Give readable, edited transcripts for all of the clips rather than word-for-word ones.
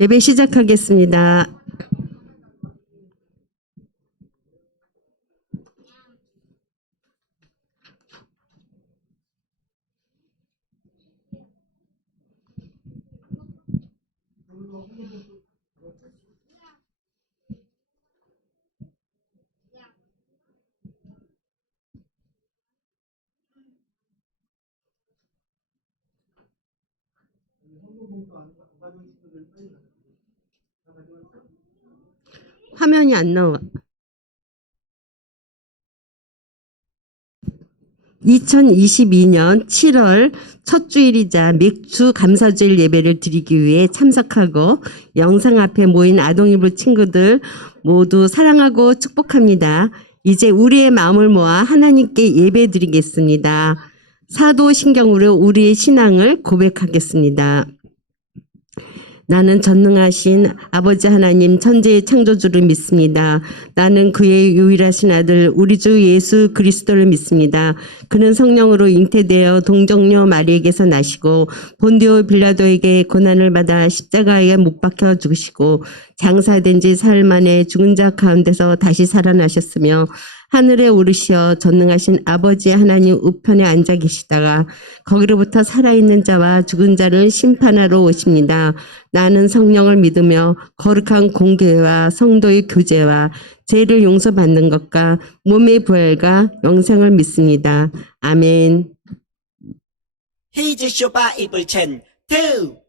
예배 시작하겠습니다. 화면이 안 나와. 2022년 7월 첫 주일이자 맥주 감사주일 예배를 드리기 위해 참석하고 영상 앞에 모인 아동일부 친구들 모두 사랑하고 축복합니다. 이제 우리의 마음을 모아 하나님께 예배 드리겠습니다. 사도신경으로 우리의 신앙을 고백하겠습니다. 나는 전능하신 아버지 하나님 천지의 창조주를 믿습니다. 나는 그의 유일하신 아들 우리 주 예수 그리스도를 믿습니다. 그는 성령으로 잉태되어 동정녀 마리에게서 나시고 본디오 빌라도에게 고난을 받아 십자가에 못 박혀 죽으시고 장사된 지 사흘 만에 죽은 자 가운데서 다시 살아나셨으며 하늘에 오르시어 전능하신 아버지 하나님 우편에 앉아 계시다가 거기로부터 살아있는 자와 죽은 자를 심판하러 오십니다. 나는 성령을 믿으며 거룩한 공교회와 성도의 교제와 죄를 용서받는 것과 몸의 부활과 영생을 믿습니다. 아멘. 히즈쇼 바이블 챈 2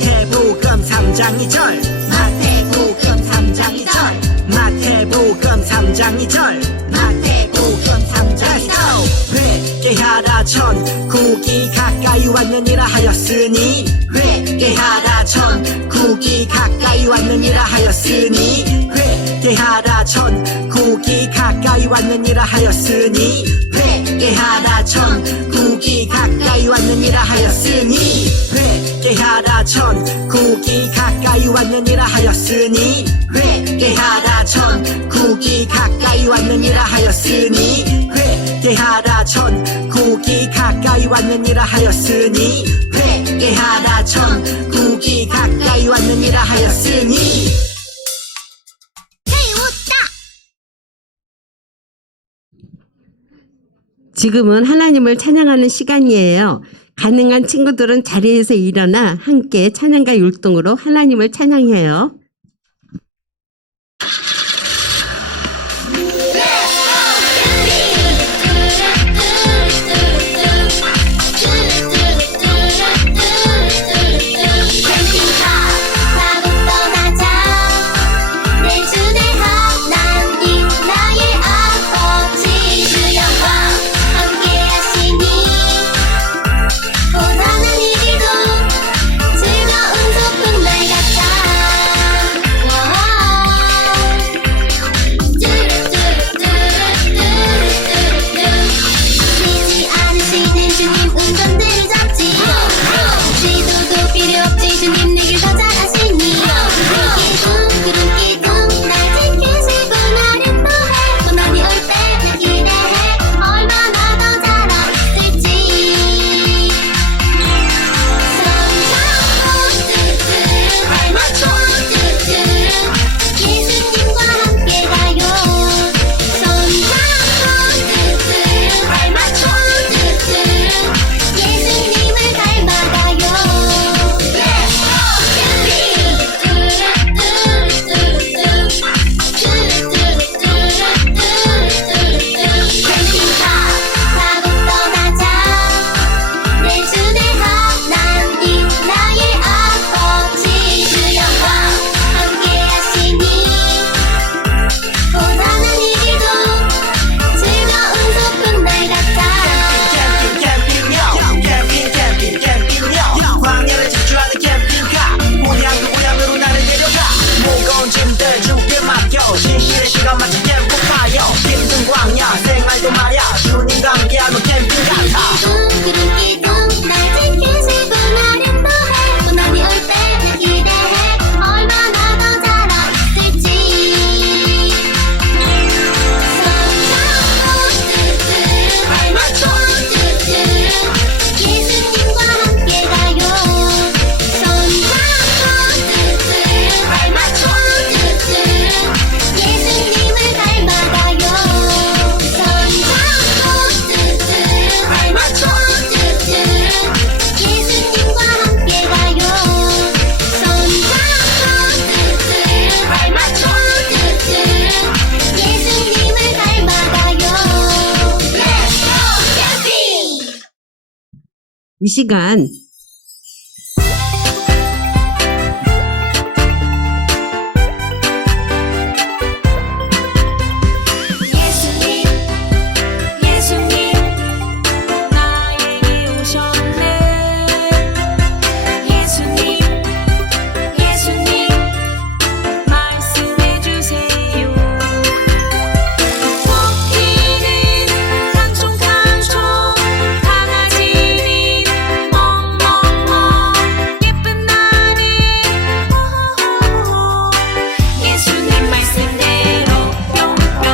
마태복음 3장 2절 마태복음 3장 2절 마태복음 3장 2절 마태복음 3장 2절 회개하라 천국이 가까이 왔느니라 하였으니 회개하라 천국이 가까이 왔느니라 하였으니 회개하라 천국이 가까이 왔느니라 하였으니 회개하라 천국이 가까이 왔느니라 하였으니 회개하라 천국이 가까이 왔느니라 하였으니 회개하라 천국이 가까이 왔느니라 하였으니 회개하라 천국이 가까이 왔느니라 하였으니 회개하라 천국이 가까이 왔느니라 하였으니 지금은 하나님을 찬양하는 시간이에요. 가능한 친구들은 자리에서 일어나 함께 찬양과 율동으로 하나님을 찬양해요. 이 시간 예수님 예수님 나에게 오셨네 예수님 예수님 말씀해 주세요 토끼는 깡총깡총 강아지는 멍멍멍 예쁜 나는 호호호 예수님 말씀대로 뿅뿅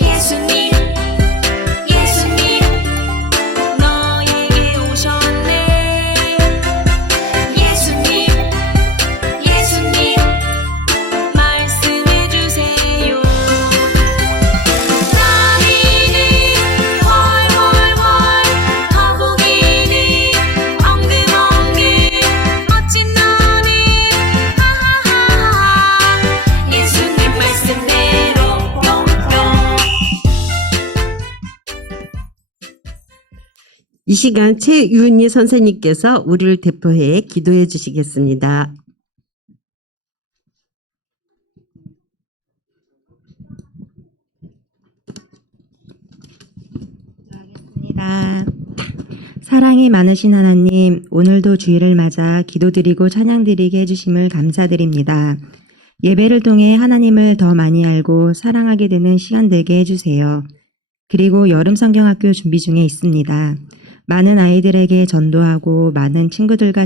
예수님 예수님 너에게 오셨네 예수님 예수님 말씀해 주세요 나리는 헐헐헐 거북이는 엉금엉금 멋진 너는 하하하하 예수님 말씀대로 뿅뿅 이 시간 최윤희 선생님께서 우리를 대표해 기도해 주시겠습니다. 기도하겠습니다. 사랑이 많으신 하나님, 오늘도 주일을 맞아 기도드리고 찬양드리게 해주심을 감사드립니다. 예배를 통해 하나님을 더 많이 알고 사랑하게 되는 시간 되게 해주세요. 그리고 여름 성경학교 준비 중에 있습니다. 많은 아이들에게 전도하고 많은 친구들과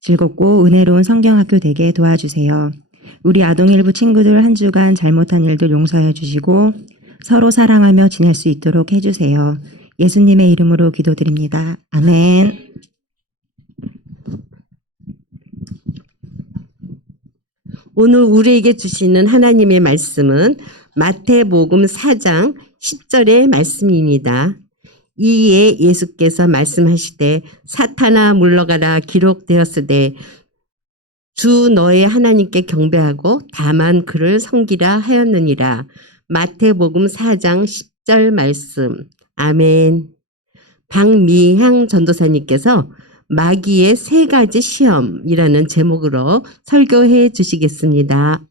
즐겁고 은혜로운 성경학교 되게 도와주세요. 우리 아동일부 친구들 한 주간 잘못한 일도 용서해 주시고 서로 사랑하며 지낼 수 있도록 해주세요. 예수님의 이름으로 기도드립니다. 아멘. 오늘 우리에게 주시는 하나님의 말씀은 마태복음 4장 10절의 말씀입니다. 이에 예수께서 말씀하시되 사탄아 물러가라 기록되었으되 주 너의 하나님께 경배하고 다만 그를 섬기라 하였느니라. 마태복음 4장 10절 말씀. 아멘. 박미향 전도사님께서 마귀의 세 가지 시험이라는 제목으로 설교해 주시겠습니다.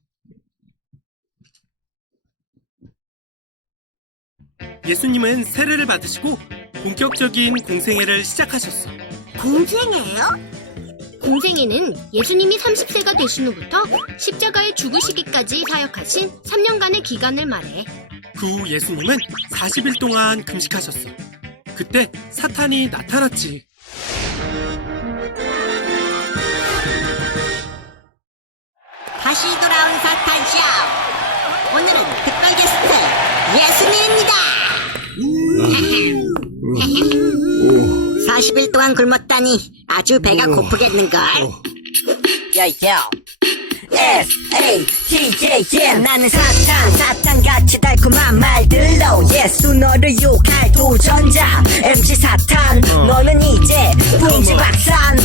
예수님은 세례를 받으시고 본격적인 공생애를 시작하셨어. 공생애요? 공생애는 예수님이 30세가 되신 후부터 십자가에 죽으시기까지 사역하신 3년간의 기간을 말해. 그 후 예수님은 40일 동안 금식하셨어. 그때 사탄이 나타났지. 다시 돌아온 사탄쇼. 오늘은 특별 게스트 예수님입니다. 40일 동안 굶었다니 아주 배가 고프겠는걸. 야야 S-A-T-J 나는 사탄같이 달콤한 말들로 예수 너를 유혹할 도전자 MC 사탄 너는 이제 풍지박산.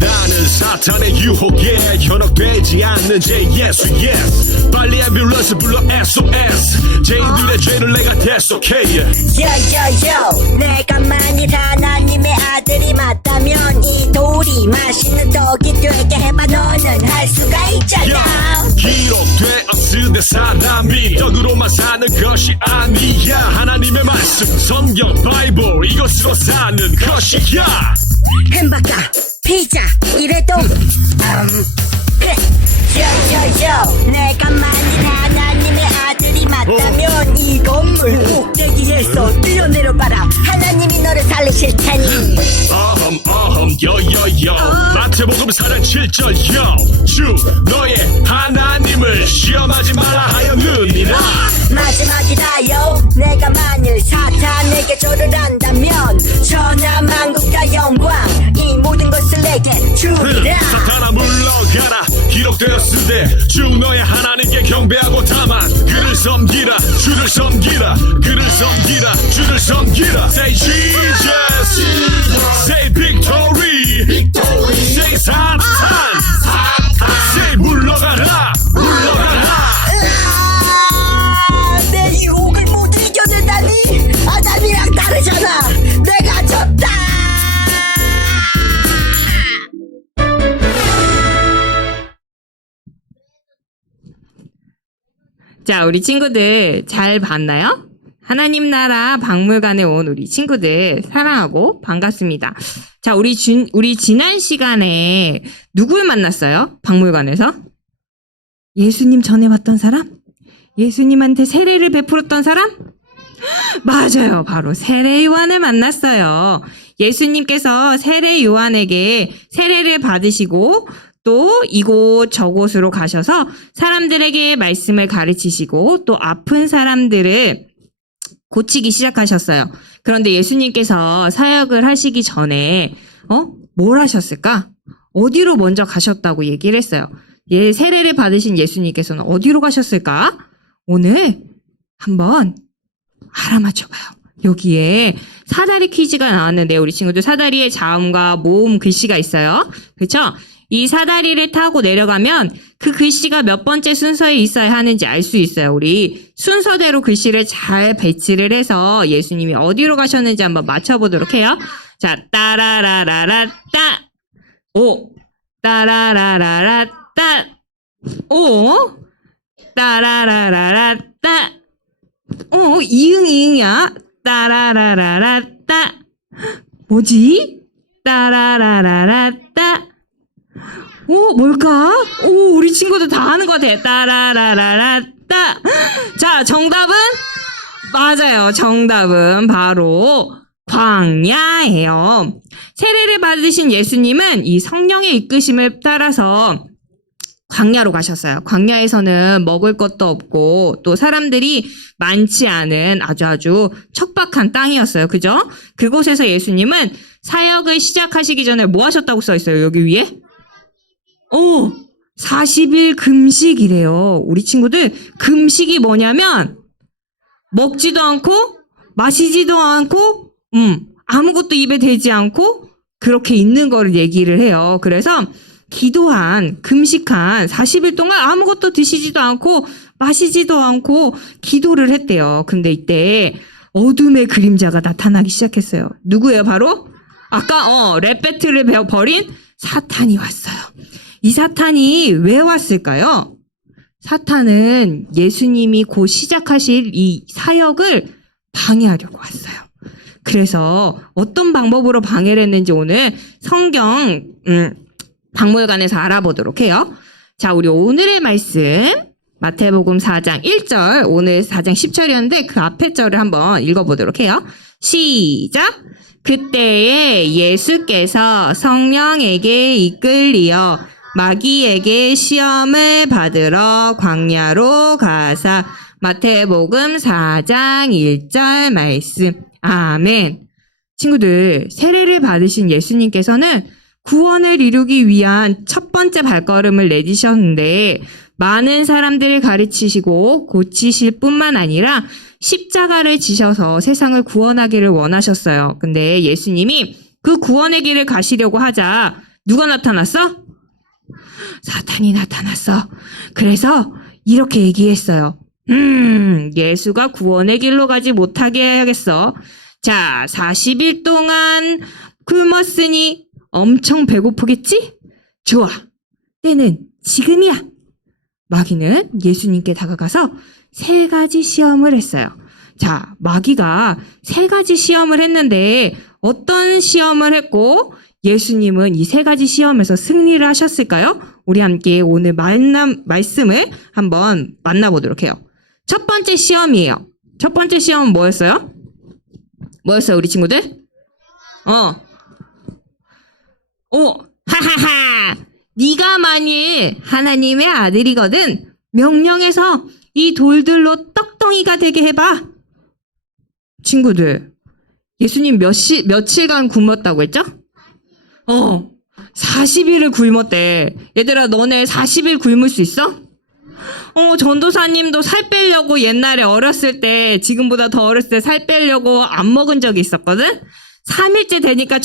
나는 사탄의 유혹에 현혹되지 않는 제 예수 yes 빨리 앰뷸런스 불러 SOS 죄인들의 죄를 내가 대속해 요요요 내가 만일 하나님의 아들이 맞다면 이 돌이 맛있는 떡이 되게 해봐. 너는 할 수가 있잖아. 기록되었으되 사람이 떡으로만 사는 것이 아니야. 하나님의 말씀 성경 바이블 이것으로 사는 것이야. 햄버거 피자 이래도 그래. 요요요 내가 만일 하나님의 아들이 맞다면 이 건물 꼭대기에서 뛰어내려봐라. 하나님이 너를 살리실 테니. 여여여 마태복음 4장 7절 주 너의 하나님을 시험하지 말라 하였느니라. 마지막이다요. 내가 만일 사탄에게 절을 한다면 천하만국과 영광 이 모든 것을 내게 주리라. 사탄아 물러가라 기록되었으되 주 너의 하나님께 경배하고 다만 그를 섬기라. 주를 섬기라. 그를 섬기라. 주를 섬기라. Say Jesus Say victory Say 사탄 Say 물러가라. 물러가라. 자, 우리 친구들 잘 봤나요? 하나님 나라 박물관에 온 우리 친구들 사랑하고 반갑습니다. 자, 우리 지난 시간에 누굴 만났어요? 박물관에서? 예수님 전에 왔던 사람? 예수님한테 세례를 베풀었던 사람? 맞아요. 바로 세례 요한을 만났어요. 예수님께서 세례 요한에게 세례를 받으시고 또 이곳 저곳으로 가셔서 사람들에게 말씀을 가르치시고 또 아픈 사람들을 고치기 시작하셨어요. 그런데 예수님께서 사역을 하시기 전에 뭘 하셨을까? 어디로 먼저 가셨다고 얘기를 했어요. 세례를 받으신 예수님께서는 어디로 가셨을까? 오늘 한번 알아맞혀봐요. 여기에 사다리 퀴즈가 나왔는데 우리 친구들 사다리에 자음과 모음 글씨가 있어요. 그렇죠? 이 사다리를 타고 내려가면 그 글씨가 몇 번째 순서에 있어야 하는지 알 수 있어요. 우리 순서대로 글씨를 잘 배치를 해서 예수님이 어디로 가셨는지 한번 맞춰보도록 해요. 자, 따라라라라따 오 따라라라라따 오 따라라라라따 이응이응이야. 따라라라라따 뭐지? 따라라라라따 뭘까? 우리 친구들 다 하는 것 같아. 따라라라라따. 자, 정답은? 맞아요. 정답은 바로 광야예요. 세례를 받으신 예수님은 이 성령의 이끄심을 따라서 광야로 가셨어요. 광야에서는 먹을 것도 없고 또 사람들이 많지 않은 아주 척박한 땅이었어요. 그죠? 그곳에서 예수님은 사역을 시작하시기 전에 뭐 하셨다고 써 있어요? 여기 위에? 40일 금식이래요. 우리 친구들 금식이 뭐냐면 먹지도 않고 마시지도 않고 아무것도 입에 대지 않고 그렇게 있는 거를 얘기를 해요. 그래서 금식한 40일 동안 아무것도 드시지도 않고 마시지도 않고 기도를 했대요. 근데 이때 어둠의 그림자가 나타나기 시작했어요. 누구예요? 바로 아까 랩 배틀을 벌인 사탄이 왔어요. 이 사탄이 왜 왔을까요? 사탄은 예수님이 곧 시작하실 이 사역을 방해하려고 왔어요. 그래서 어떤 방법으로 방해를 했는지 오늘 성경 박물관에서 알아보도록 해요. 자, 우리 오늘의 말씀 마태복음 4장 1절, 오늘 4장 10절이었는데 그 앞에 절을 한번 읽어보도록 해요. 시작! 그때에 예수께서 성령에게 이끌리어 마귀에게 시험을 받으러 광야로 가사. 마태복음 4장 1절 말씀. 아멘. 친구들, 세례를 받으신 예수님께서는 구원을 이루기 위한 첫 번째 발걸음을 내디셨는데 많은 사람들을 가르치시고 고치실 뿐만 아니라 십자가를 지셔서 세상을 구원하기를 원하셨어요. 근데 예수님이 그 구원의 길을 가시려고 하자 누가 나타났어? 사탄이 나타났어. 그래서 이렇게 얘기했어요. 예수가 구원의 길로 가지 못하게 해야겠어. 자, 40일 동안 굶었으니 엄청 배고프겠지? 좋아. 때는 지금이야. 마귀는 예수님께 다가가서 3가지 시험을 했어요. 자, 마귀가 3가지 시험을 했는데 어떤 시험을 했고 예수님은 이 3가지 시험에서 승리를 하셨을까요? 우리 함께 오늘 말씀을 한번 만나보도록 해요. 첫 번째 시험이에요. 첫 번째 시험은 뭐였어요? 뭐였어요, 우리 친구들? 하하하! 네가 만일 하나님의 아들이거든 명령해서 이 돌들로 떡덩이가 되게 해봐. 친구들, 예수님 며칠간 굶었다고 했죠? 40일을 굶었대. 얘들아, 너네 40일 굶을 수 있어? 전도사님도 살 빼려고 옛날에 어렸을 때, 지금보다 더 어렸을 때 살 빼려고 안 먹은 적이 있었거든? 3일째 되니까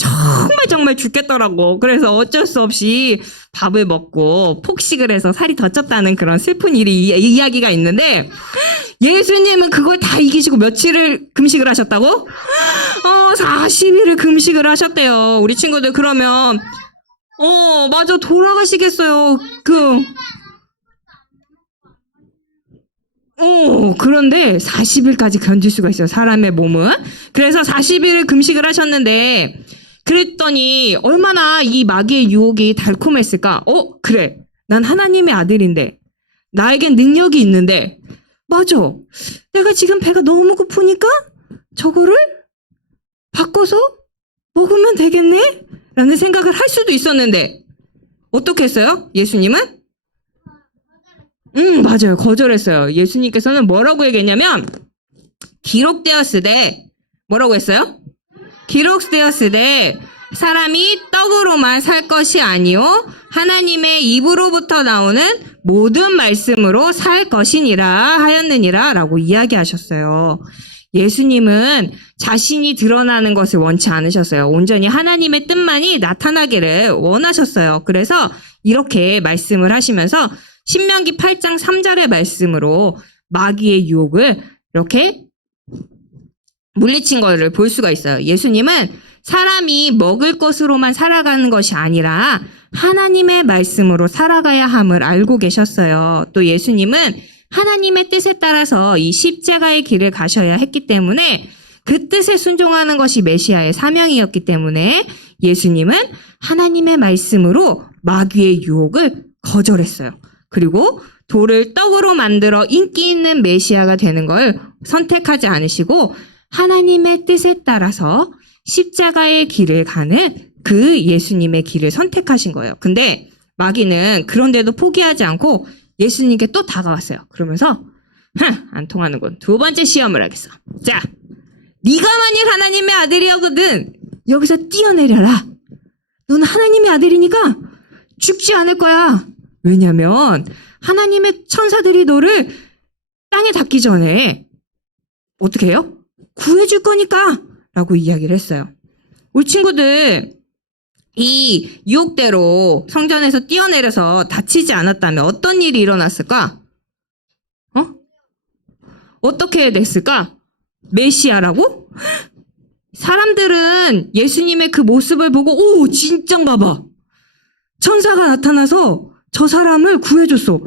정말 죽겠더라고. 그래서 어쩔 수 없이 밥을 먹고 폭식을 해서 살이 더 쪘다는 그런 슬픈 이야기가 있는데, 예수님은 그걸 다 이기시고 며칠을 금식을 하셨다고? 40일을 금식을 하셨대요. 우리 친구들, 그러면 맞아, 돌아가시겠어요. 그런데 40일까지 견딜 수가 있어요. 사람의 몸은. 그래서 40일 금식을 하셨는데 그랬더니 얼마나 이 마귀의 유혹이 달콤했을까? 그래. 난 하나님의 아들인데 나에겐 능력이 있는데 맞아. 내가 지금 배가 너무 고프니까 저거를 바꿔서 먹으면 되겠네? 라는 생각을 할 수도 있었는데 어떻게 했어요? 예수님은? 맞아요. 거절했어요. 예수님께서는 뭐라고 얘기했냐면 기록되었으되 뭐라고 했어요? 기록되었으되 사람이 떡으로만 살 것이 아니요 하나님의 입으로부터 나오는 모든 말씀으로 살 것이니라 하였느니라 라고 이야기하셨어요. 예수님은 자신이 드러나는 것을 원치 않으셨어요. 온전히 하나님의 뜻만이 나타나기를 원하셨어요. 그래서 이렇게 말씀을 하시면서 신명기 8장 3절의 말씀으로 마귀의 유혹을 이렇게 물리친 것을 볼 수가 있어요. 예수님은 사람이 먹을 것으로만 살아가는 것이 아니라 하나님의 말씀으로 살아가야 함을 알고 계셨어요. 또 예수님은 하나님의 뜻에 따라서 이 십자가의 길을 가셔야 했기 때문에 그 뜻에 순종하는 것이 메시아의 사명이었기 때문에 예수님은 하나님의 말씀으로 마귀의 유혹을 거절했어요. 그리고 돌을 떡으로 만들어 인기 있는 메시아가 되는 걸 선택하지 않으시고 하나님의 뜻에 따라서 십자가의 길을 가는 그 예수님의 길을 선택하신 거예요. 근데 마귀는 그런데도 포기하지 않고 예수님께 또 다가왔어요. 그러면서 안 통하는군. 두 번째 시험을 하겠어. 자, 네가 만일 하나님의 아들이거든 여기서 뛰어내려라. 너는 하나님의 아들이니까 죽지 않을 거야. 왜냐면 하나님의 천사들이 너를 땅에 닿기 전에 어떻게 해요? 구해줄 거니까 라고 이야기를 했어요. 우리 친구들 이 유혹대로 성전에서 뛰어내려서 다치지 않았다면 어떤 일이 일어났을까? 어떻게 됐을까? 메시아라고? 사람들은 예수님의 그 모습을 보고 진짠가 봐. 천사가 나타나서 저 사람을 구해줬어.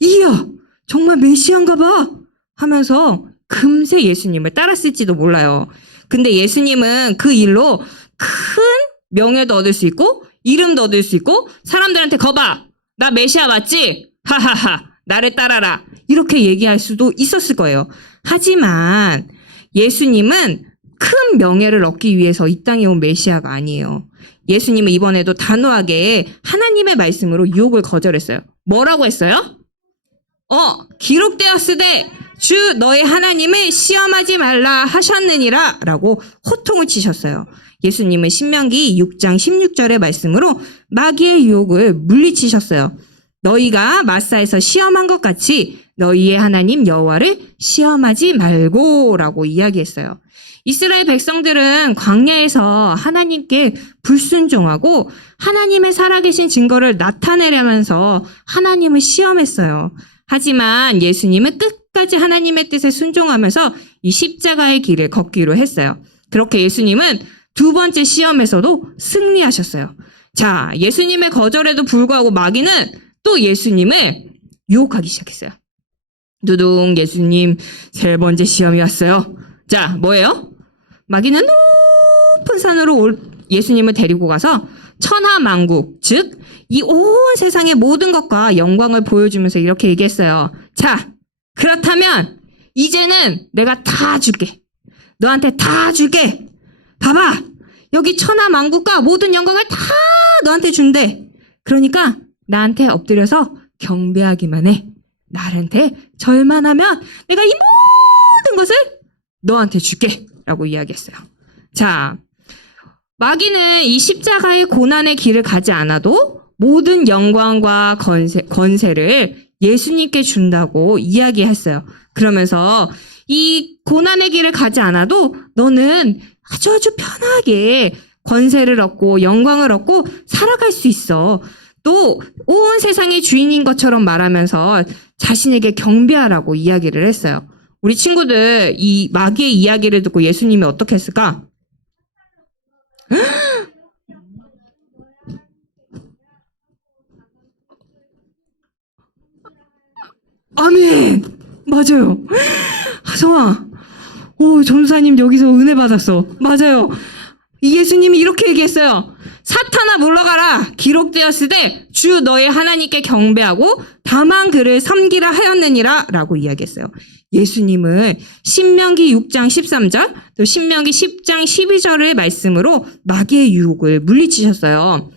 이야 정말 메시아인가 봐 하면서 금세 예수님을 따랐을지도 몰라요. 근데 예수님은 그 일로 큰 명예도 얻을 수 있고 이름도 얻을 수 있고 사람들한테 거봐 나 메시아 맞지? 하하하 나를 따라라 이렇게 얘기할 수도 있었을 거예요. 하지만 예수님은 큰 명예를 얻기 위해서 이 땅에 온 메시아가 아니에요. 예수님은 이번에도 단호하게 하나님의 말씀으로 유혹을 거절했어요. 뭐라고 했어요? 기록되었으되 주 너의 하나님을 시험하지 말라 하셨느니라 라고 호통을 치셨어요. 예수님은 신명기 6장 16절의 말씀으로 마귀의 유혹을 물리치셨어요. 너희가 마사에서 시험한 것 같이 너희의 하나님 여호와를 시험하지 말고 라고 이야기했어요. 이스라엘 백성들은 광야에서 하나님께 불순종하고 하나님의 살아계신 증거를 나타내려면서 하나님을 시험했어요. 하지만 예수님은 끝까지 하나님의 뜻에 순종하면서 이 십자가의 길을 걷기로 했어요. 그렇게 예수님은 두 번째 시험에서도 승리하셨어요. 자, 예수님의 거절에도 불구하고 마귀는 또 예수님을 유혹하기 시작했어요. 두둥 예수님 세 번째 시험이 왔어요. 자, 뭐예요? 마귀는 높은 산으로 예수님을 데리고 가서 천하만국, 즉 이 온 세상의 모든 것과 영광을 보여주면서 이렇게 얘기했어요. 자, 그렇다면 이제는 내가 다 줄게. 너한테 다 줄게. 봐봐. 여기 천하만국과 모든 영광을 다 너한테 준대. 그러니까 나한테 엎드려서 경배하기만 해. 나한테 절만 하면 내가 이 모든 것을 너한테 줄게. 라고 이야기했어요. 자, 마귀는 이 십자가의 고난의 길을 가지 않아도 모든 영광과 권세를 예수님께 준다고 이야기했어요. 그러면서 이 고난의 길을 가지 않아도 너는 아주 편하게 권세를 얻고 영광을 얻고 살아갈 수 있어. 또 온 세상의 주인인 것처럼 말하면서 자신에게 경배하라고 이야기를 했어요. 우리 친구들 이 마귀의 이야기를 듣고 예수님이 어떻게 했을까? 아멘! 맞아요. 성아, 전도사님 여기서 은혜 받았어. 맞아요. 예수님이 이렇게 얘기했어요. 사탄아 물러가라. 기록되었으되 주 너의 하나님께 경배하고 다만 그를 섬기라 하였느니라 라고 이야기했어요. 예수님은 신명기 6장 13절 또 신명기 10장 12절의 말씀으로 마귀의 유혹을 물리치셨어요.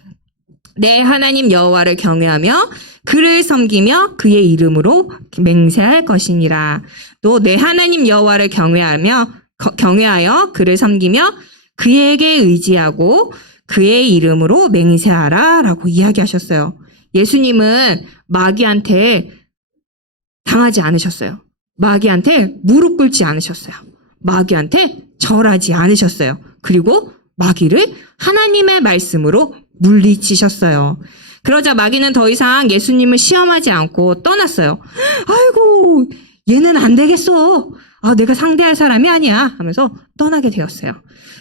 내 하나님 여호와를 경외하며 그를 섬기며 그의 이름으로 맹세할 것이니라. 또 내 하나님 여호와를 경외하여 그를 섬기며 그에게 의지하고 그의 이름으로 맹세하라 라고 이야기하셨어요. 예수님은 마귀한테 당하지 않으셨어요. 마귀한테 무릎 꿇지 않으셨어요. 마귀한테 절하지 않으셨어요. 그리고 마귀를 하나님의 말씀으로 물리치셨어요. 그러자 마귀는 더 이상 예수님을 시험하지 않고 떠났어요. 아이고, 얘는 안 되겠어. 내가 상대할 사람이 아니야 하면서 떠나게 되었어요.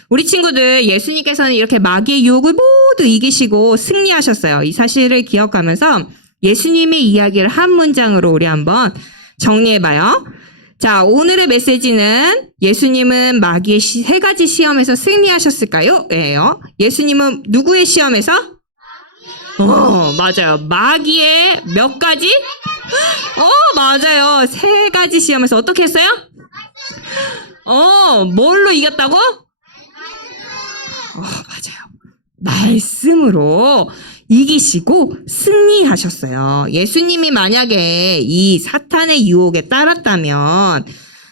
우리 친구들, 예수님께서는 이렇게 마귀의 유혹을 모두 이기시고 승리하셨어요. 이 사실을 기억하면서 예수님의 이야기를 한 문장으로 우리 한번 정리해봐요. 자, 오늘의 메시지는 예수님은 마귀의 세 가지 시험에서 승리하셨을까요? 예요. 예수님은 누구의 시험에서? 맞아요. 마귀의 몇 가지? 맞아요. 세 가지 시험에서 어떻게 했어요? 뭘로 이겼다고? 맞아요. 말씀으로 이기시고 승리하셨어요. 예수님이 만약에 이 사탄의 유혹에 따랐다면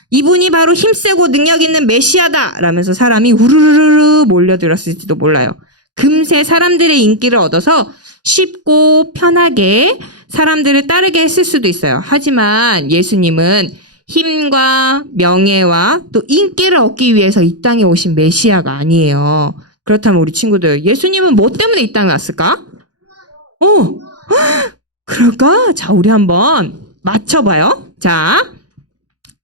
이분이 바로 힘세고 능력 있는 메시아다 라면서 사람이 우르르르 몰려들었을지도 몰라요. 금세 사람들의 인기를 얻어서 쉽고 편하게 사람들을 따르게 했을 수도 있어요. 하지만 예수님은 힘과 명예와 또 인기를 얻기 위해서 이 땅에 오신 메시아가 아니에요. 그렇다면 우리 친구들, 예수님은 뭐 때문에 이 땅에 왔을까? 그럴까? 자, 우리 한번 맞춰봐요. 자,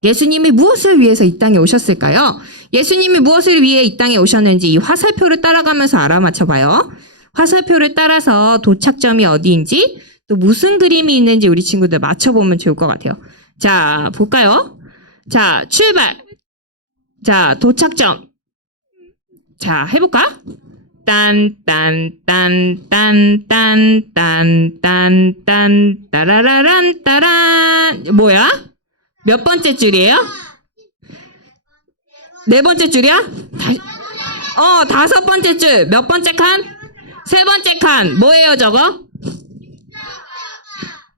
예수님이 무엇을 위해서 이 땅에 오셨을까요? 예수님이 무엇을 위해 이 땅에 오셨는지 이 화살표를 따라가면서 알아맞혀봐요. 화살표를 따라서 도착점이 어디인지 또 무슨 그림이 있는지 우리 친구들 맞춰보면 좋을 것 같아요. 자, 볼까요? 자, 출발. 자, 도착점. 자, 해볼까? 딴 따라라란 따란. 뭐야? 몇 번째 줄이에요? 네 번째 줄이야? 다섯 번째 줄. 몇 번째 칸? 세 번째 칸. 뭐예요, 저거?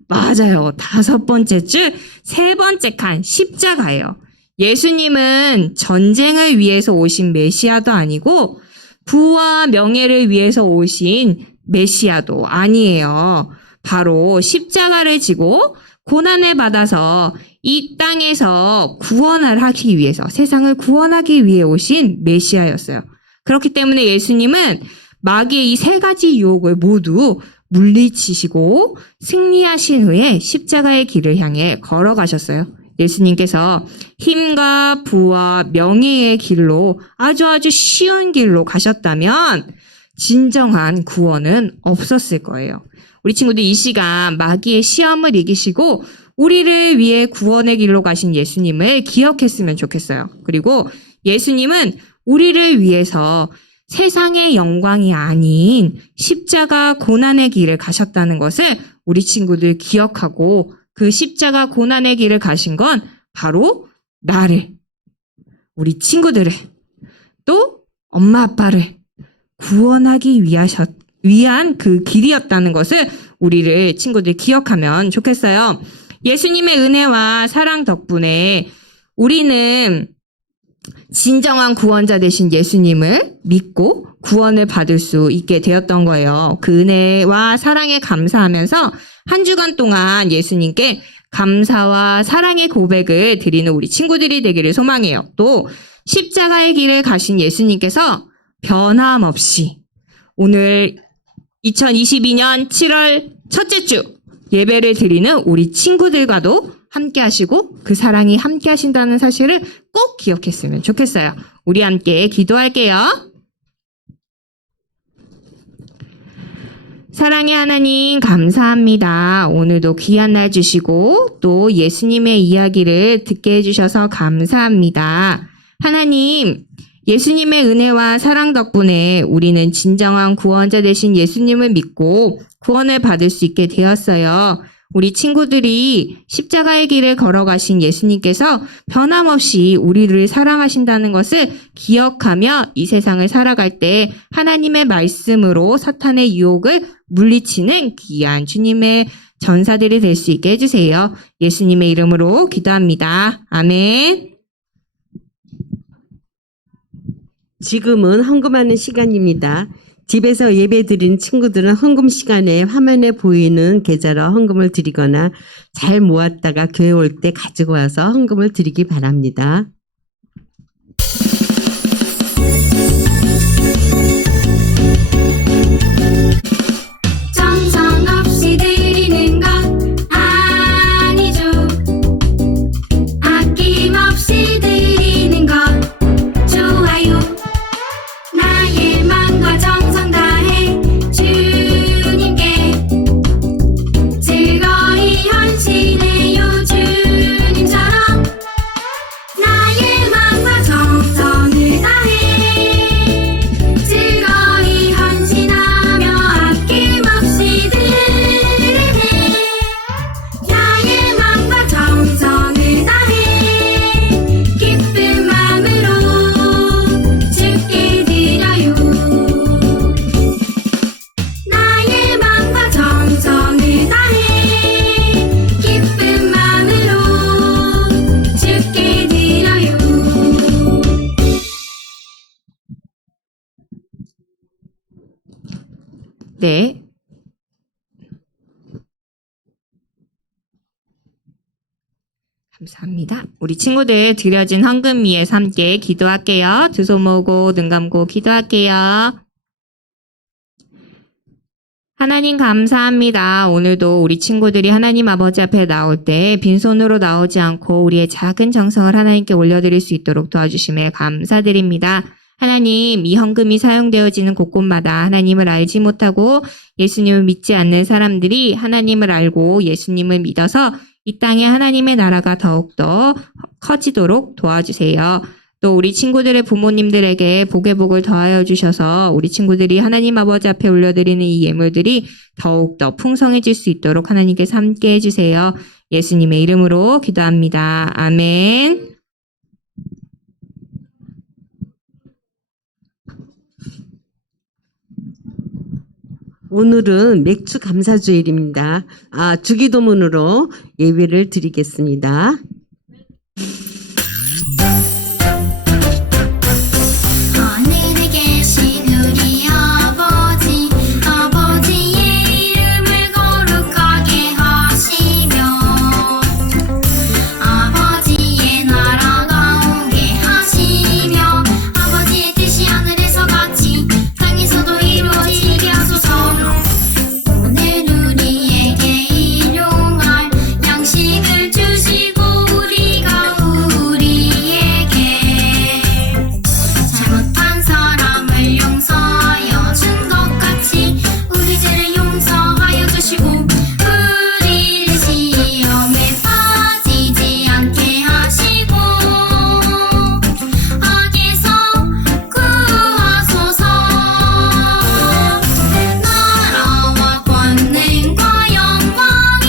맞아요. 다섯 번째 줄, 세 번째 칸, 십자가예요. 예수님은 전쟁을 위해서 오신 메시아도 아니고 부와 명예를 위해서 오신 메시아도 아니에요. 바로 십자가를 지고 고난을 받아서 이 땅에서 구원을 하기 위해서, 세상을 구원하기 위해 오신 메시아였어요. 그렇기 때문에 예수님은 마귀의 이 세 가지 유혹을 모두 물리치시고 승리하신 후에 십자가의 길을 향해 걸어가셨어요. 예수님께서 힘과 부와 명예의 길로 아주 쉬운 길로 가셨다면 진정한 구원은 없었을 거예요. 우리 친구들, 이 시간 마귀의 시험을 이기시고 우리를 위해 구원의 길로 가신 예수님을 기억했으면 좋겠어요. 그리고 예수님은 우리를 위해서 세상의 영광이 아닌 십자가 고난의 길을 가셨다는 것을 우리 친구들 기억하고, 그 십자가 고난의 길을 가신 건 바로 나를, 우리 친구들을, 또 엄마 아빠를 구원하기 위한 그 길이었다는 것을 우리를 친구들 기억하면 좋겠어요. 예수님의 은혜와 사랑 덕분에 우리는 진정한 구원자 되신 예수님을 믿고 구원을 받을 수 있게 되었던 거예요. 그 은혜와 사랑에 감사하면서 한 주간 동안 예수님께 감사와 사랑의 고백을 드리는 우리 친구들이 되기를 소망해요. 또 십자가의 길을 가신 예수님께서 변함없이 오늘 2022년 7월 첫째 주 예배를 드리는 우리 친구들과도 함께 하시고 그 사랑이 함께 하신다는 사실을 꼭 기억했으면 좋겠어요. 우리 함께 기도할게요. 사랑의 하나님 감사합니다. 오늘도 귀한 날 주시고 또 예수님의 이야기를 듣게 해주셔서 감사합니다. 하나님, 예수님의 은혜와 사랑 덕분에 우리는 진정한 구원자 되신 예수님을 믿고 구원을 받을 수 있게 되었어요. 우리 친구들이 십자가의 길을 걸어가신 예수님께서 변함없이 우리를 사랑하신다는 것을 기억하며 이 세상을 살아갈 때 하나님의 말씀으로 사탄의 유혹을 물리치는 귀한 주님의 전사들이 될 수 있게 해주세요. 예수님의 이름으로 기도합니다. 아멘. 지금은 헌금하는 시간입니다. 집에서 예배 드리는 친구들은 헌금 시간에 화면에 보이는 계좌로 헌금을 드리거나 잘 모았다가 교회 올 때 가지고 와서 헌금을 드리기 바랍니다. 정성없이 드리는 것 아니죠. 아낌없이 드리는 것 좋아요. 나의 마음과 정성 다해 주님께 즐거이 헌신해요. 주님처럼 나의 마음과 정성을 다해 즐거이 헌신하며 아낌없이 드리네. 나의 마음과 정성을 다해 기쁜 마음으로 주께 드려요. 나의 마음과 정성을 다해 기쁜 마음으로 주께 드려요. 네. 감사합니다. 우리 친구들 드려진 헌금 위에서 함께 기도할게요. 두 손 모으고 눈 감고 기도할게요. 하나님 감사합니다. 오늘도 우리 친구들이 하나님 아버지 앞에 나올 때 빈손으로 나오지 않고 우리의 작은 정성을 하나님께 올려드릴 수 있도록 도와주심에 감사드립니다. 하나님, 이 헌금이 사용되어지는 곳곳마다 하나님을 알지 못하고 예수님을 믿지 않는 사람들이 하나님을 알고 예수님을 믿어서 이 땅에 하나님의 나라가 더욱더 커지도록 도와주세요. 또 우리 친구들의 부모님들에게 복의 복을 더하여 주셔서 우리 친구들이 하나님 아버지 앞에 올려드리는 이 예물들이 더욱더 풍성해질 수 있도록 하나님께서 함께 해주세요. 예수님의 이름으로 기도합니다. 아멘. 오늘은 맥주 감사주일입니다. 주기도문으로 예배를 드리겠습니다. 하늘에 계신 우리 아버지, 아버지의 이름을 거룩하게 하시며 아버지의 나라가 오게 하시며 아버지의 뜻이 하늘에서 같이 땅에서도 이루어지게 하소서. 오늘 우리에게 일용할 양식을 주시고 우리가 우리에게 잘못한 사람을 용서하여 준 것 같이 우리 죄를 용서하여 주시고 우리를 시험에 빠지지 않게 하시고 악에서 구하소서. 나라와 권능과 영광이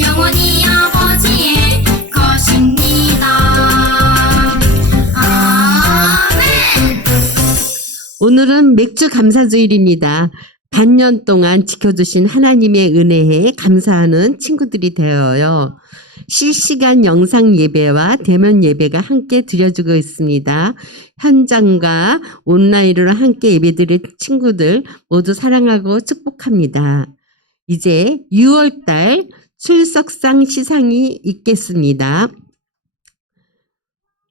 영원히 아버지의 것입니다. 아멘. 오늘은 맥주 감사주일입니다. 반년 동안 지켜주신 하나님의 은혜에 감사하는 친구들이 되어요. 실시간 영상 예배와 대면 예배가 함께 드려지고 있습니다. 현장과 온라인으로 함께 예배드릴 친구들 모두 사랑하고 축복합니다. 이제 6월달 출석상 시상이 있겠습니다.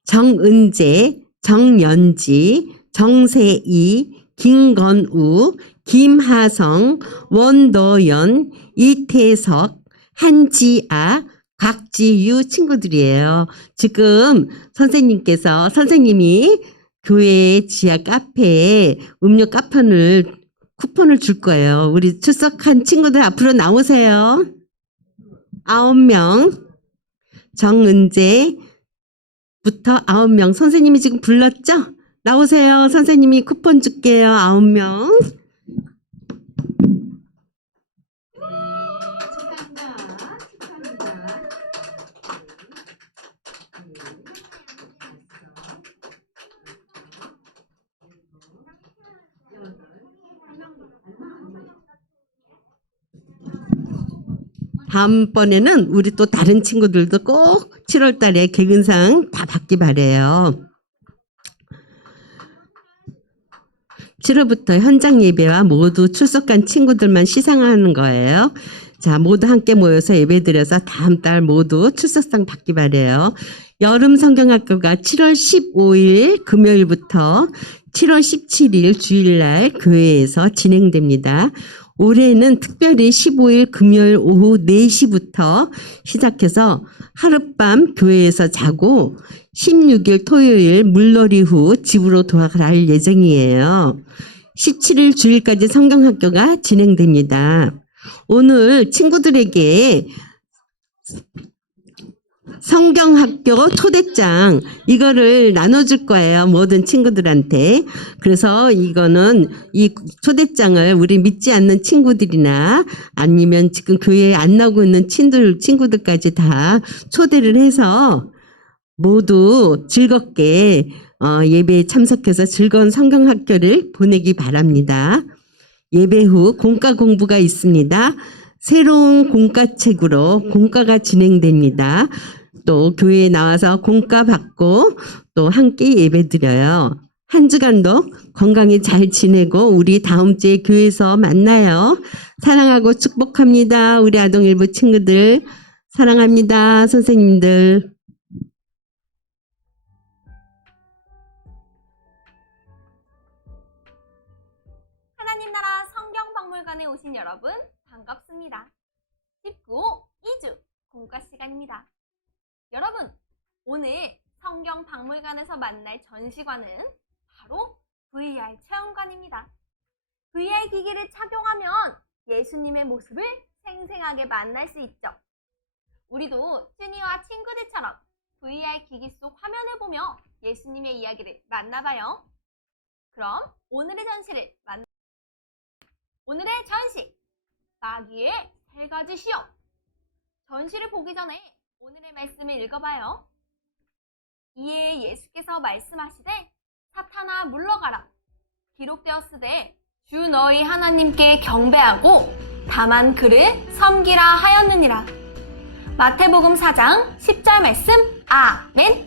정은재, 정연지, 정세희, 김건우, 김하성, 원도연, 이태석, 한지아, 곽지유 친구들이에요. 지금 선생님이 교회 지하 카페에 음료 카판을 쿠폰을 줄 거예요. 우리 출석한 친구들 앞으로 나오세요. 9명. 정은재부터 9명. 선생님이 지금 불렀죠? 나오세요. 선생님이 쿠폰 줄게요. 9명. 다음번에는 우리 또 다른 친구들도 꼭 7월 달에 개근상 다 받기 바래요. 7월부터 현장 예배와 모두 출석한 친구들만 시상하는 거예요. 자, 모두 함께 모여서 예배드려서 다음 달 모두 출석상 받기 바래요. 여름 성경학교가 7월 15일 금요일부터 7월 17일 주일날 교회에서 진행됩니다. 올해는 특별히 15일 금요일 오후 4시부터 시작해서 하룻밤 교회에서 자고 16일 토요일 물놀이 후 집으로 돌아갈 예정이에요. 17일 주일까지 성경학교가 진행됩니다. 오늘 친구들에게 성경학교 초대장 이거를 나눠줄 거예요. 모든 친구들한테. 그래서 이거는 이 초대장을 우리 믿지 않는 친구들이나 아니면 지금 교회에 안 나오고 있는 친구들까지 다 초대를 해서 모두 즐겁게 예배에 참석해서 즐거운 성경학교를 보내기 바랍니다. 예배 후 공과 공부가 있습니다. 새로운 공과책으로 공과가 진행됩니다. 또 교회에 나와서 공과 받고 또 함께 예배드려요. 한 주간도 건강히 잘 지내고 우리 다음 주에 교회에서 만나요. 사랑하고 축복합니다. 우리 아동일부 친구들 사랑합니다. 선생님들. 하나님 나라 성경박물관에 오신 여러분 반갑습니다. 19, 2주 공과 시간입니다. 여러분, 오늘 성경박물관에서 만날 전시관은 바로 VR 체험관입니다. VR 기기를 착용하면 예수님의 모습을 생생하게 만날 수 있죠. 우리도 쭈니와 친구들처럼 VR 기기 속 화면을 보며 예수님의 이야기를 만나봐요. 그럼 오늘의 전시 마귀의 세 가지 시험. 전시를 보기 전에 오늘의 말씀을 읽어봐요. 이에 예수께서 말씀하시되 사탄아 물러가라. 기록되었으되 주 너희 하나님께 경배하고 다만 그를 섬기라 하였느니라. 마태복음 4장 10절 말씀. 아멘.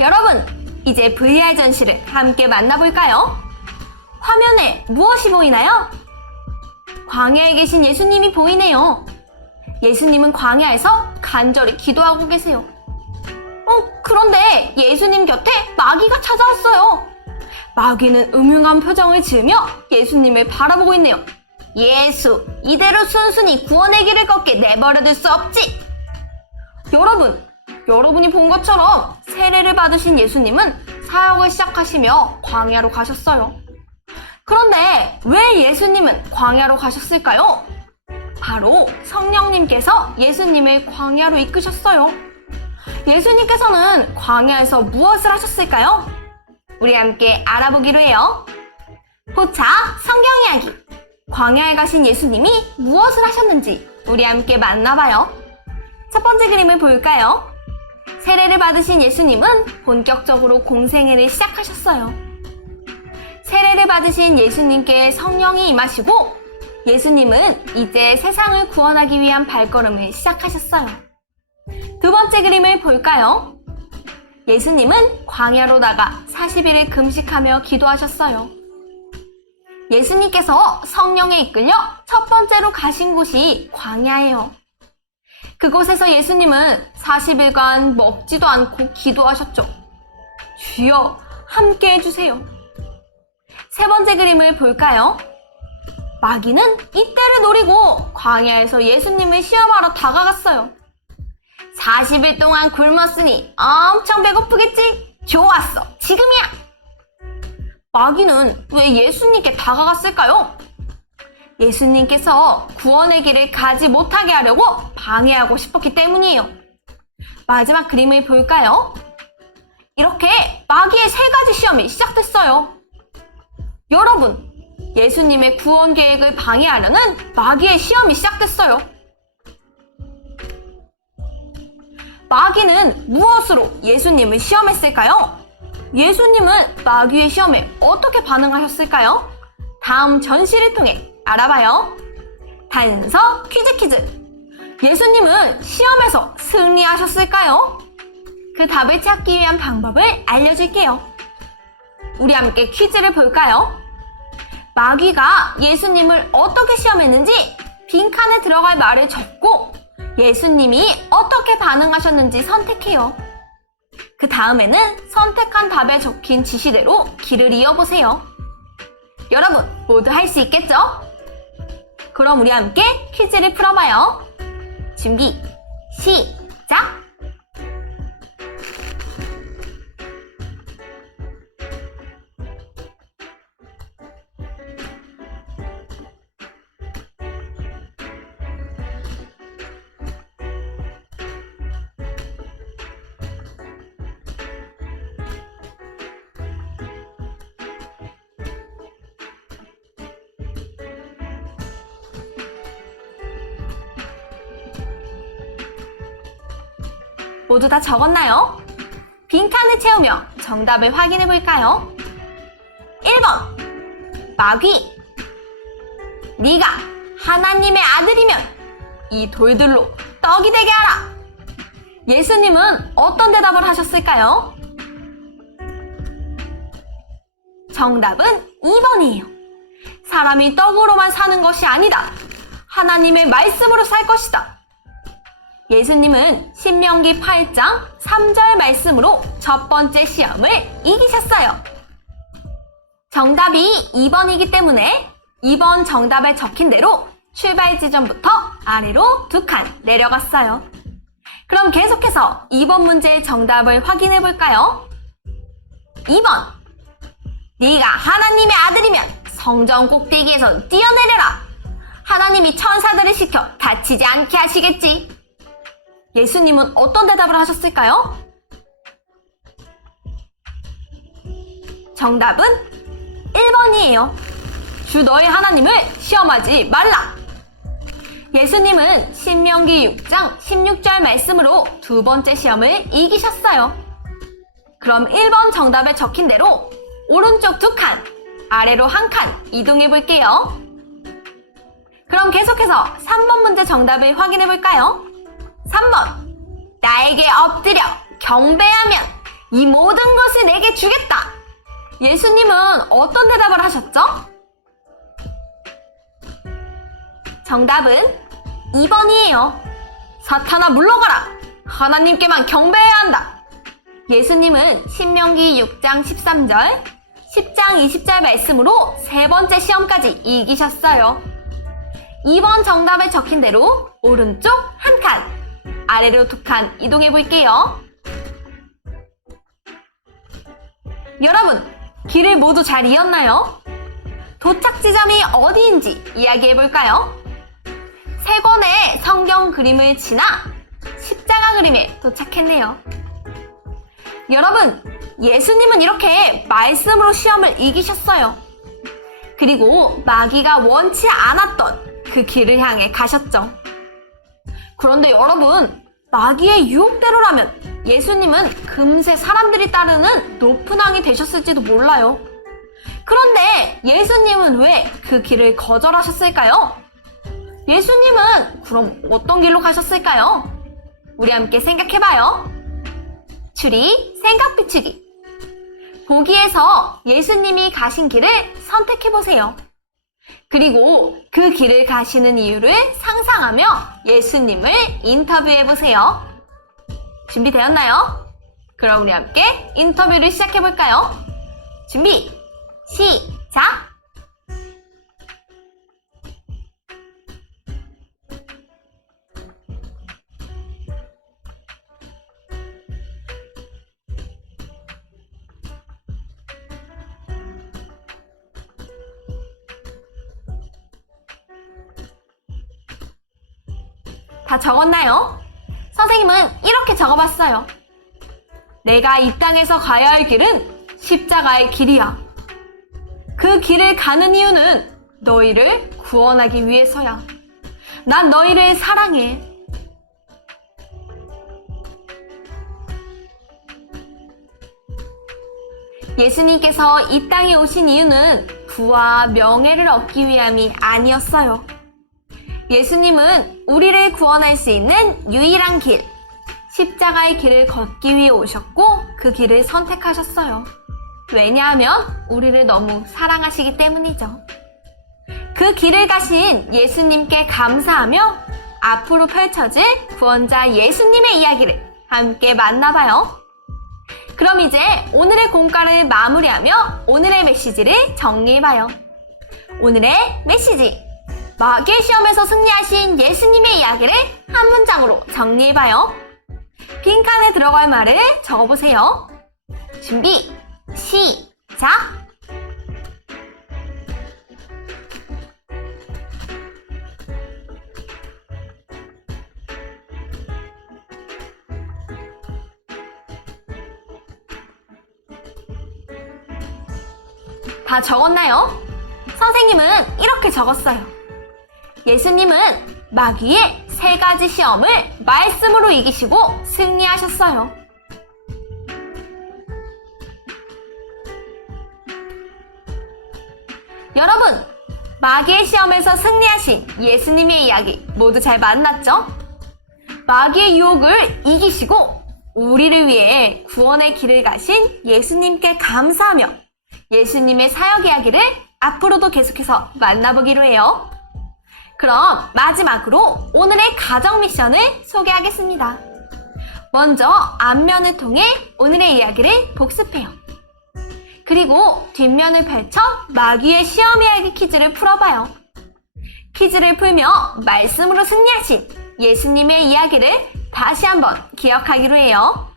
여러분, 이제 VR 전시를 함께 만나볼까요? 화면에 무엇이 보이나요? 광야에 계신 예수님이 보이네요. 예수님은 광야에서 간절히 기도하고 계세요. 그런데 예수님 곁에 마귀가 찾아왔어요. 마귀는 음흉한 표정을 지으며 예수님을 바라보고 있네요. 예수, 이대로 순순히 구원의 길을 걷게 내버려둘 수 없지. 여러분이 본 것처럼 세례를 받으신 예수님은 사역을 시작하시며 광야로 가셨어요. 그런데 왜 예수님은 광야로 가셨을까요? 바로 성령님께서 예수님을 광야로 이끄셨어요. 예수님께서는 광야에서 무엇을 하셨을까요? 우리 함께 알아보기로 해요. 포차 성경 이야기. 광야에 가신 예수님이 무엇을 하셨는지 우리 함께 만나봐요. 첫 번째 그림을 볼까요? 세례를 받으신 예수님은 본격적으로 공생애를 시작하셨어요. 세례를 받으신 예수님께 성령이 임하시고 예수님은 이제 세상을 구원하기 위한 발걸음을 시작하셨어요. 두 번째 그림을 볼까요? 예수님은 광야로 나가 40일을 금식하며 기도하셨어요. 예수님께서 성령에 이끌려 첫 번째로 가신 곳이 광야예요. 그곳에서 예수님은 40일간 먹지도 않고 기도하셨죠. 주여, 함께 해주세요. 세 번째 그림을 볼까요? 마귀는 이때를 노리고 광야에서 예수님을 시험하러 다가갔어요. 40일 동안 굶었으니 엄청 배고프겠지? 좋았어, 지금이야! 마귀는 왜 예수님께 다가갔을까요? 예수님께서 구원의 길을 가지 못하게 하려고 방해하고 싶었기 때문이에요. 마지막 그림을 볼까요? 이렇게 마귀의 3가지 시험이 시작됐어요. 여러분, 예수님의 구원 계획을 방해하려는 마귀의 시험이 시작됐어요. 마귀는 무엇으로 예수님을 시험했을까요? 예수님은 마귀의 시험에 어떻게 반응하셨을까요? 다음 전시를 통해 알아봐요. 단서 퀴즈. 예수님은 시험에서 승리하셨을까요? 그 답을 찾기 위한 방법을 알려줄게요. 우리 함께 퀴즈를 볼까요? 마귀가 예수님을 어떻게 시험했는지 빈칸에 들어갈 말을 적고 예수님이 어떻게 반응하셨는지 선택해요. 그 다음에는 선택한 답에 적힌 지시대로 길을 이어보세요. 여러분, 모두 할 수 있겠죠? 그럼 우리 함께 퀴즈를 풀어봐요. 준비, 시작! 모두 다 적었나요? 빈칸을 채우며 정답을 확인해 볼까요? 1번 마귀, 네가 하나님의 아들이면 이 돌들로 떡이 되게 하라. 예수님은 어떤 대답을 하셨을까요? 정답은 2번이에요. 사람이 떡으로만 사는 것이 아니다. 하나님의 말씀으로 살 것이다. 예수님은 신명기 8장 3절 말씀으로 첫 번째 시험을 이기셨어요. 정답이 2번이기 때문에 2번 정답에 적힌 대로 출발 지점부터 아래로 2칸 내려갔어요. 그럼 계속해서 2번 문제의 정답을 확인해 볼까요? 2번 네가 하나님의 아들이면 성전 꼭대기에서 뛰어내려라. 하나님이 천사들을 시켜 다치지 않게 하시겠지. 예수님은 어떤 대답을 하셨을까요? 정답은 1번이에요. 주 너의 하나님을 시험하지 말라. 예수님은 신명기 6장 16절 말씀으로 2번째 시험을 이기셨어요. 그럼 1번 정답에 적힌 대로 오른쪽 2칸, 아래로 1칸 이동해 볼게요. 그럼 계속해서 3번 문제 정답을 확인해 볼까요? 3번 나에게 엎드려 경배하면 이 모든 것을 내게 주겠다. 예수님은 어떤 대답을 하셨죠? 정답은 2번이에요. 사탄아 물러가라. 하나님께만 경배해야 한다. 예수님은 신명기 6장 13절, 10장 20절 말씀으로 3번째 시험까지 이기셨어요. 2번 정답에 적힌 대로 오른쪽 1칸, 아래로 2칸 이동해 볼게요. 여러분, 길을 모두 잘 이었나요? 도착 지점이 어디인지 이야기해 볼까요? 3권의 성경 그림을 지나 십자가 그림에 도착했네요. 여러분, 예수님은 이렇게 말씀으로 시험을 이기셨어요. 그리고 마귀가 원치 않았던 그 길을 향해 가셨죠. 그런데 여러분, 마귀의 유혹대로라면 예수님은 금세 사람들이 따르는 높은 왕이 되셨을지도 몰라요. 그런데 예수님은 왜 그 길을 거절하셨을까요? 예수님은 그럼 어떤 길로 가셨을까요? 우리 함께 생각해봐요. 추리, 생각 비추기. 보기에서 예수님이 가신 길을 선택해보세요. 그리고 그 길을 가시는 이유를 상상하며 예수님을 인터뷰해보세요. 준비되었나요? 그럼 우리 함께 인터뷰를 시작해볼까요? 준비, 시작! 다 적었나요? 선생님은 이렇게 적어봤어요. 내가 이 땅에서 가야 할 길은 십자가의 길이야. 그 길을 가는 이유는 너희를 구원하기 위해서야. 난 너희를 사랑해. 예수님께서 이 땅에 오신 이유는 부와 명예를 얻기 위함이 아니었어요. 예수님은 우리를 구원할 수 있는 유일한 길, 십자가의 길을 걷기 위해 오셨고 그 길을 선택하셨어요. 왜냐하면 우리를 너무 사랑하시기 때문이죠. 그 길을 가신 예수님께 감사하며 앞으로 펼쳐질 구원자 예수님의 이야기를 함께 만나봐요. 그럼 이제 오늘의 공과를 마무리하며 오늘의 메시지를 정리해봐요. 오늘의 메시지, 마귀의 시험에서 승리하신 예수님의 이야기를 한 문장으로 정리해봐요. 빈칸에 들어갈 말을 적어보세요. 준비, 시작! 다 적었나요? 선생님은 이렇게 적었어요. 예수님은 마귀의 3가지 시험을 말씀으로 이기시고 승리하셨어요. 여러분, 마귀의 시험에서 승리하신 예수님의 이야기 모두 잘 만났죠? 마귀의 유혹을 이기시고 우리를 위해 구원의 길을 가신 예수님께 감사하며 예수님의 사역 이야기를 앞으로도 계속해서 만나보기로 해요. 그럼 마지막으로 오늘의 가정 미션을 소개하겠습니다. 먼저 앞면을 통해 오늘의 이야기를 복습해요. 그리고 뒷면을 펼쳐 마귀의 시험 이야기 퀴즈를 풀어봐요. 퀴즈를 풀며 말씀으로 승리하신 예수님의 이야기를 다시 한번 기억하기로 해요.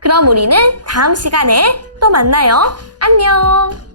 그럼 우리는 다음 시간에 또 만나요. 안녕!